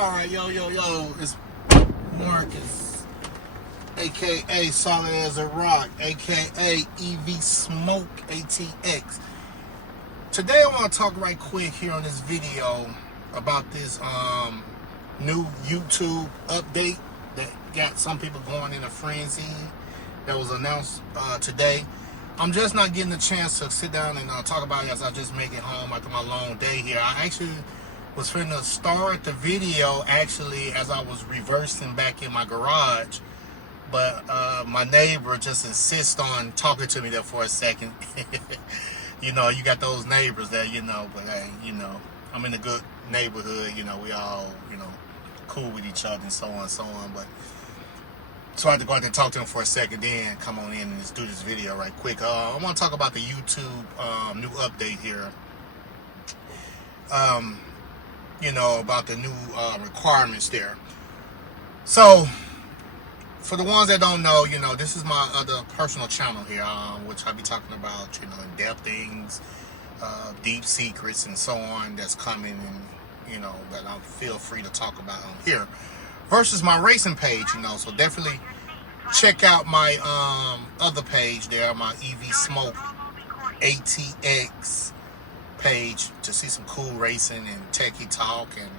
Alright, yo, it's Marcus, aka Solid as a Rock, aka EV Smoke ATX. Today I want to talk right quick here on this video about this new YouTube update that got some people going in a frenzy that was announced today. I'm just not getting a chance to sit down and talk about it as I just make it home after my long day here. I actually was finna start the video actually as I was reversing back in my garage, but my neighbor just insists on talking to me there for a second. You know, you got those neighbors that, but hey, I'm in a good neighborhood, we all, cool with each other and so on and so on. But so I had to go out there and talk to him for a second, then come on in and just do this video right quick. I want to talk about the YouTube new update here. About the new requirements there. So, for the ones that don't know, this is my other personal channel here, which I'll be talking about, in-depth things, deep secrets, and so on that's coming, and, that I feel free to talk about on here. Versus my racing page, so definitely check out my other page there, my EV Smoke ATX page, to see some cool racing and techie talk and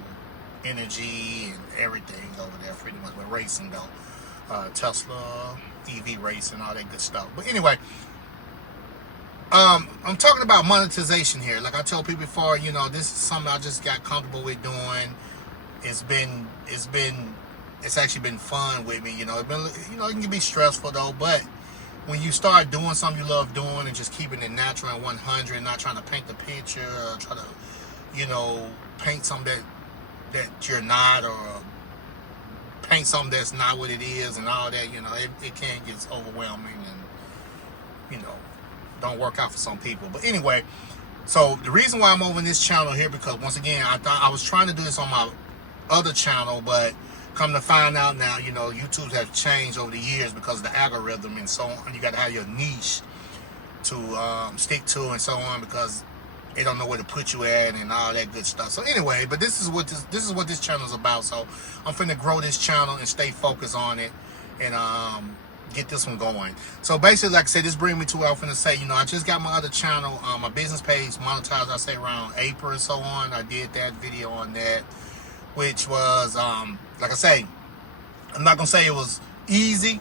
energy and everything over there, pretty much with racing though. Tesla, EV racing, all that good stuff. But anyway, I'm talking about monetization here. Like I told people before, this is something I just got comfortable with doing. It's actually been fun with me. It can be stressful though, but when you start doing something you love doing and just keeping it natural and 100, not trying to paint the picture, or try to, paint something that you're not, or paint something that's not what it is and all that, it can get overwhelming and, don't work out for some people. But anyway, so the reason why I'm over in this channel here, because once again, I thought I was trying to do this on my other channel, but come to find out now, YouTube has changed over the years because of the algorithm and so on. You got to have your niche to stick to and so on, because they don't know where to put you at and all that good stuff. So anyway, but this is what this channel is about. So I'm finna grow this channel and stay focused on it and get this one going. So basically, like I said, this brings me to what I'm finna say. I just got my other channel, my business page monetized, I say around April and so on. I did that video on that, which was like I say, I'm not gonna say it was easy,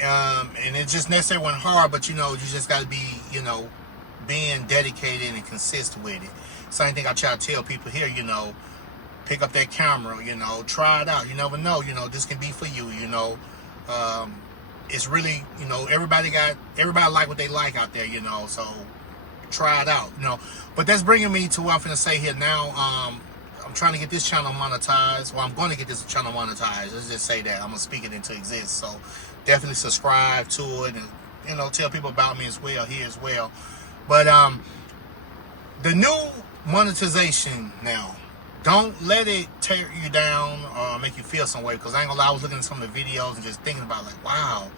and it just necessarily went hard, but you just gotta be, being dedicated and consistent with it. Same thing I try to tell people here, pick up that camera, try it out. You never know, this can be for you, it's really, everybody like what they like out there, so try it out, But that's bringing me to what I'm gonna say here now. I'm trying to get this channel monetized. Well, I'm going to get this channel monetized. Let's just say that. I'm going to speak it into existence. So definitely subscribe to it and, tell people about me as well here as well. But the new monetization now, don't let it tear you down or make you feel some way, because I ain't going to lie, I was looking at some of the videos and just thinking about like, wow.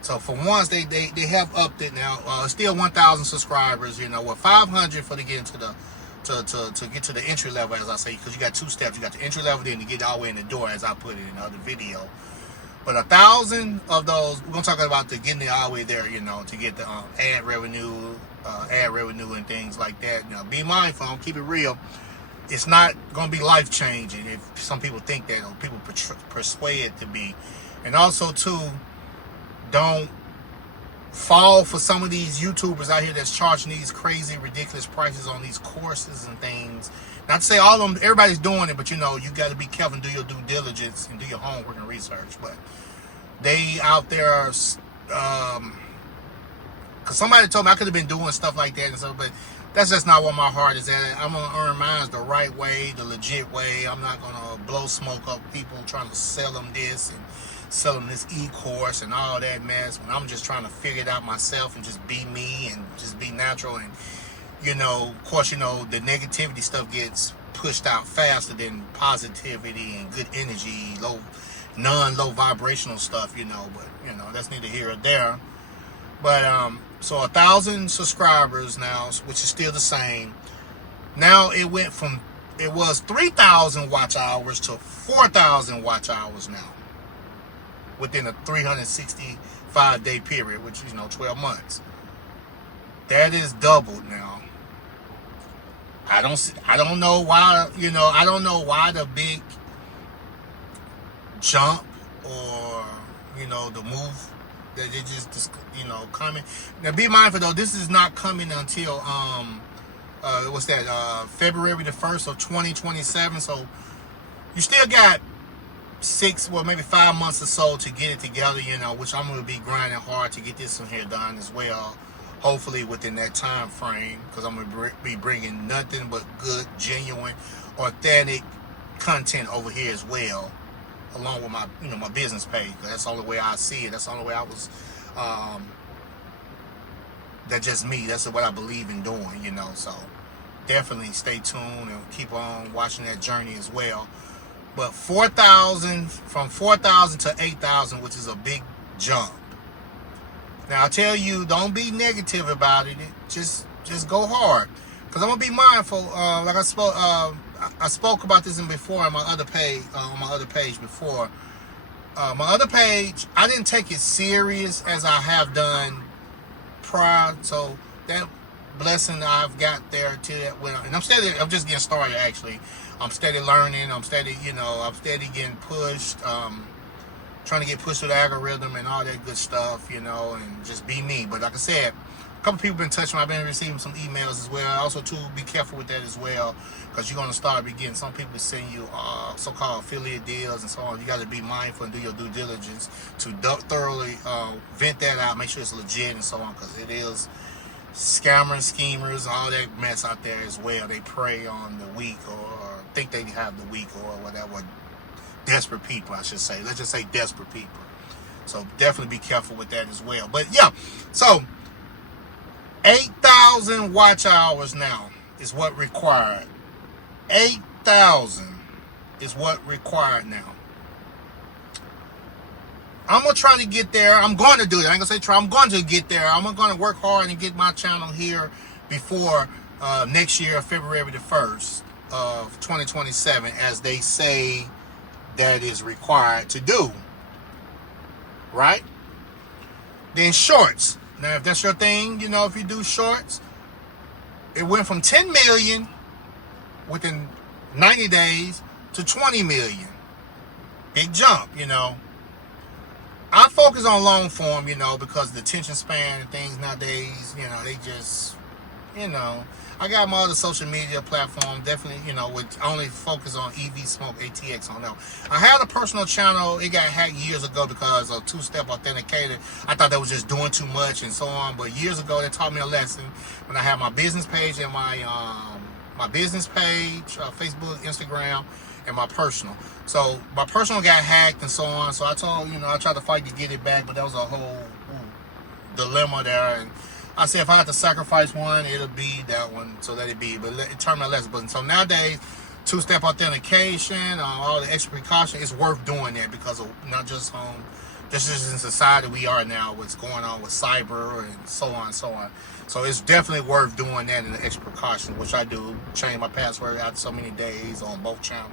So for once, they have upped it now. Still 1,000 subscribers, with 500 for to get into the to get to the entry level, as I say, because you got two steps. You got the entry level, then you get all the way in the door, as I put it in the other video. But 1,000 of those, we're gonna talk about the getting it all the way there, to get the ad revenue and things like that. Be mindful, keep it real. It's not gonna be life changing if some people think that, or people persuade it to be. And also too, don't fall for some of these YouTubers out here that's charging these crazy, ridiculous prices on these courses and things. Not to say all of them, everybody's doing it, but you got to be careful and do your due diligence and do your homework and research. But they out there, because somebody told me I could have been doing stuff like that and stuff, but that's just not what my heart is at. I'm going to earn mine the right way, the legit way. I'm not going to blow smoke up people trying to sell them this and sell them this e-course and all that mess, when I'm just trying to figure it out myself and just be me and just be natural. And of course, the negativity stuff gets pushed out faster than positivity and good energy, low vibrational stuff, but that's neither here or there. But so 1,000 subscribers now, which is still the same. Now it went from It was 3,000 watch hours to 4,000 watch hours now within a 365-day period, which is 12 months. That is doubled now. I don't know why, I don't know why the big jump or, the move that they just, coming. Now be mindful though, this is not coming until, what's that, February the 1st of 2027. So you still got 5 months or so to get it together, which I'm going to be grinding hard to get this one here done as well. Hopefully within that time frame, because I'm going to be bringing nothing but good, genuine, authentic content over here as well, along with my, my business page. That's the only way I see it. That's the only way I was, that's just me. That's what I believe in doing, so definitely stay tuned and keep on watching that journey as well. But 4,000, from 4,000 to 8,000, which is a big jump. Now I tell you, don't be negative about it. Just go hard, because I'm gonna be mindful. Like I spoke about this before on my other page. On my other page before, my other page, I didn't take it serious as I have done prior. So that blessing I've got there to that, and I'm just getting started actually. I'm steady learning. I'm steady, I'm steady getting pushed. Trying to get pushed through the algorithm and all that good stuff, and just be me. But like I said, a couple people been touching me. I've been receiving some emails as well. Also, too, be careful with that as well, because you're going to start getting some people to send you so-called affiliate deals and so on. You got to be mindful and do your due diligence to thoroughly vent that out, make sure it's legit and so on, because it is scammers, schemers, all that mess out there as well. They prey on the weak or think they have the weak or whatever. Desperate people, I should say. Let's just say desperate people. So definitely be careful with that as well. But yeah, so 8,000 watch hours now is what required. 8,000 is what required now. I'm going to try to get there. I'm going to do it. I ain't going to say try. I'm going to get there. I'm going to work hard and get my channel here before next year, February the 1st of 2027, as they say that is required to do. Right? Then shorts. Now, if that's your thing, if you do shorts, it went from 10 million within 90 days to 20 million. Big jump, I focus on long form, because the attention span and things nowadays, they just, I got my other social media platform, definitely, with only focus on EV Smoke ATX on that. I had a personal channel. It got hacked years ago because of two-step authenticator. I thought that was just doing too much and so on. But years ago, they taught me a lesson when I had my business page and my business page, Facebook, Instagram, and my personal. So my personal got hacked and so on. So I told, I tried to fight to get it back, but that was a whole dilemma there. And I said, if I have to sacrifice one, it'll be that one, so let it be. But it turned my lesson. But so nowadays, two-step authentication, all the extra precaution, it's worth doing that because of not just this is in society we are now, what's going on with cyber and so on and so on. So it's definitely worth doing that in the extra precaution, which I do. Change my password after so many days on both channels.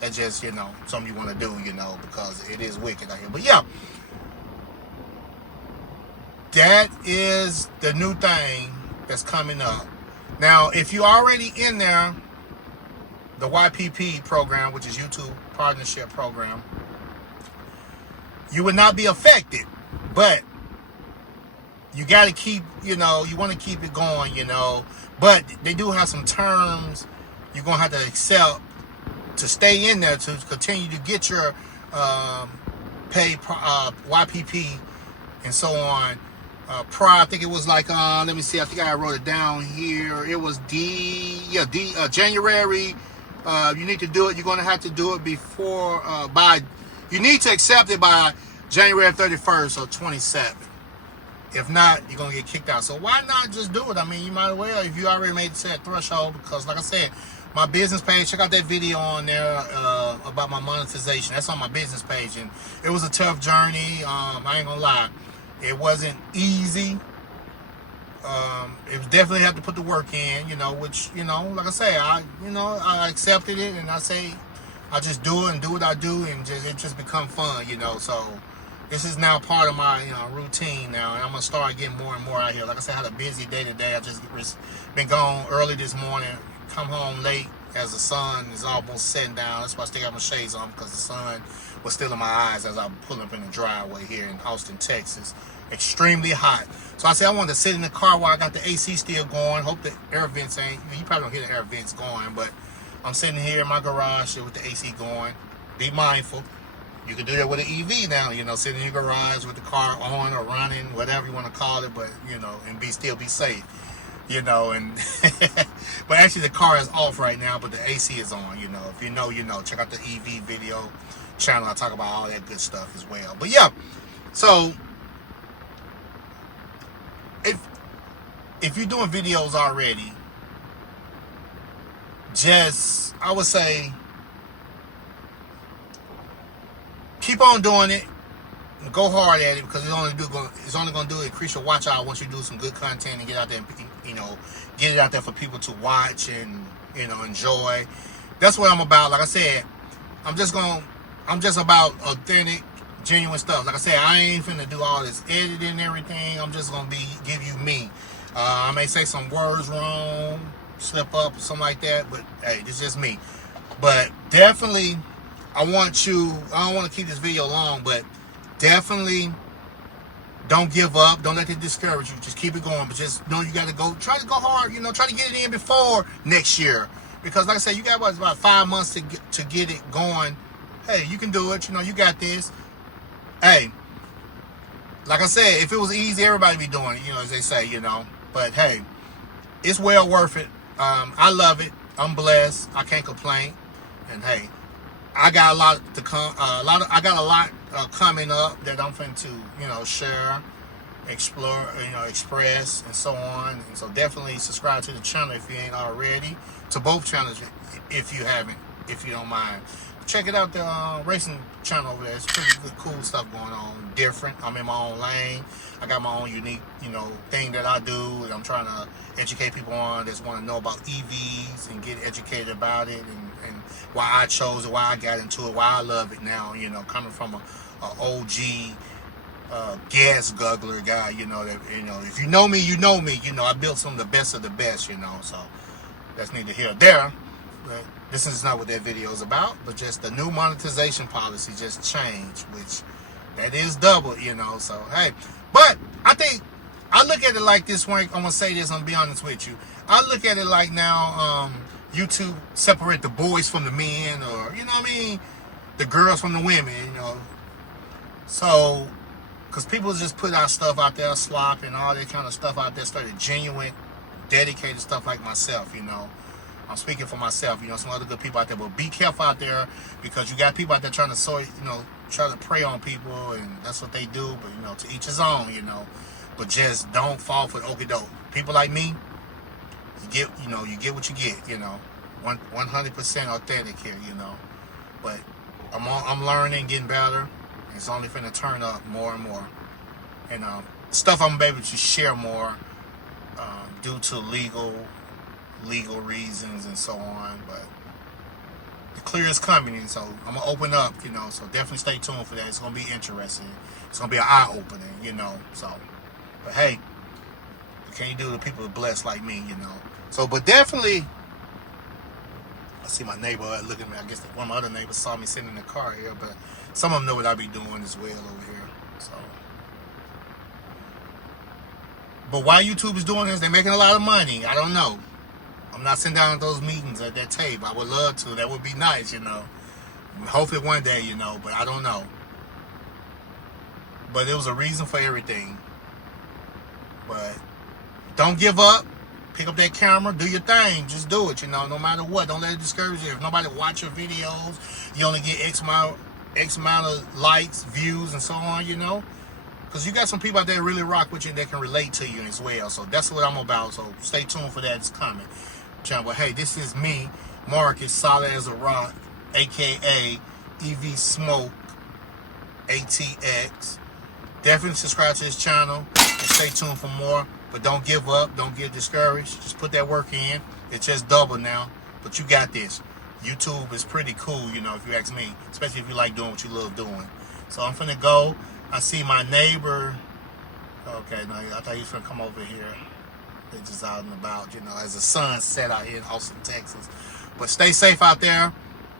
That's just, something you want to do, because it is wicked out here. But yeah. That is the new thing that's coming up. Now, if you're already in there, the YPP program, which is YouTube Partnership Program, you would not be affected. But you got to keep, you want to keep it going, But they do have some terms you're going to have to accept to stay in there to continue to get your paid YPP and so on. I think it was like, let me see, I think I wrote it down here. It was January. You need to do it. You're going to have to do it before, you need to accept it by January 31st of 27. If not, you're going to get kicked out. So why not just do it? I mean, you might as well if you already made it to that threshold, because like I said, my business page, check out that video on there about my monetization. That's on my business page. And it was a tough journey. I ain't going to lie. It wasn't easy. it was definitely had to put the work in, you know, which, you know, like I say, I accepted it, and I say, I just do it and do what I do, and it just become fun, you know. So this is now part of my, you know, routine now, and I'm gonna start getting more and more out here. Like I said, I had a busy day today. I just been gone early this morning, come home late as the sun is almost setting down. That's why I still got my shades on, because the sun was still in my eyes as I'm pulling up in the driveway here in Austin, Texas. Extremely hot. So I said I wanted to sit in the car while I got the AC still going. Hope the air vents ain't, you probably don't hear the air vents going, but I'm sitting here in my garage with the AC going. Be mindful. You can do that with an EV now, you know, sitting in your garage with the car on or running, whatever you want to call it, but, you know, and still be safe, you know, and but actually the car is off right now, but the AC is on, you know. If you know, you know. Check out the EV video channel. I talk about all that good stuff as well. But yeah, so if you're doing videos already, just, I would say, keep on doing it. Go hard at it, because it's only going to increase your watch hour once you do some good content and get out there and, you know, get it out there for people to watch and, you know, enjoy. That's what I'm about. Like I said, I'm just about authentic, genuine stuff. Like I said, I ain't finna do all this editing and everything. I'm just gonna give you me. I may say some words wrong, slip up or something like that, but hey, it's just me. But definitely, I don't want to keep this video long, but definitely don't give up. Don't let it discourage you. Just keep it going. But just know you got to try to go hard. You know, try to get it in before next year. Because like I said, you got about 5 months to get it going. Hey, you can do it. You know, you got this. Hey, like I said, if it was easy, everybody be doing it, you know, as they say, you know. But hey, it's well worth it. I love it. I'm blessed. I can't complain. And hey, I got a lot to come. I got a lot coming up that I'm finna to, you know, share, explore, you know, express, and so on. And so definitely subscribe to the channel if you ain't already. To both channels if you haven't, if you don't mind. Check it out, the racing channel over there. It's pretty good, cool stuff going on. Different. I'm in my own lane. I got my own unique, you know, thing that I do. And I'm trying to educate people on that want to know about EVs and get educated about it, and why I chose it, why I got into it, why I love it now. You know, coming from a OG gas guggler guy. You know that. You know, if you know me, you know me. You know, I built some of the best. You know, so that's neither here or there. But this is not what that video is about, but just the new monetization policy just changed, which that is double, you know. So hey, but I think I look at it like this way. I'm gonna say this. I'm gonna be honest with you. I look at it like now, YouTube separate the boys from the men, or you know what I mean, the girls from the women, you know. So, because people just put out stuff out there, slop and all that kind of stuff out there, started genuine, dedicated stuff like myself, you know. I'm speaking for myself, you know, some other good people out there, but be careful out there, because you got people out there trying to try to prey on people, and that's what they do. But you know, to each his own, you know. But just don't fall for the okie doke. People like me, you get what you get, you know. 100% authentic here, you know. But I'm learning, getting better. It's only finna turn up more and more, and stuff I'm able to share more due to legal reasons and so on. But the clear is coming, and so I'm gonna open up, you know. So definitely stay tuned for that. It's gonna be interesting. It's gonna be an eye opening, you know. So, but hey, what can you do to people who are blessed like me, you know? So, but definitely, I see my neighbor looking at me. I guess one of my other neighbors saw me sitting in the car here, but some of them know what I be doing as well over here. So, but why YouTube is doing this? They're making a lot of money. I don't know. I'm not sitting down at those meetings at that table. I would love to. That would be nice, you know. Hopefully one day, you know, but I don't know. But there was a reason for everything. But don't give up. Pick up that camera. Do your thing. Just do it, you know, no matter what. Don't let it discourage you. If nobody watch your videos, you only get X amount of likes, views, and so on, you know. Because you got some people out there that really rock with you and that can relate to you as well. So that's what I'm about. So stay tuned for that. It's coming. But hey, this is me, Marcus, solid as a rock, aka EV Smoke ATX. Definitely subscribe to this channel and stay tuned for more. But don't give up. Don't get discouraged. Just put that work in. It's just double now. But you got this. YouTube is pretty cool, you know, if you ask me. Especially if you like doing what you love doing. So I'm finna go. I see my neighbor. Okay, no, I thought he was finna come over here. They're just out and about, you know, as the sun set out here in Austin, Texas. But stay safe out there.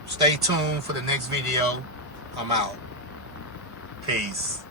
Stay tuned for the next video. I'm out. Peace.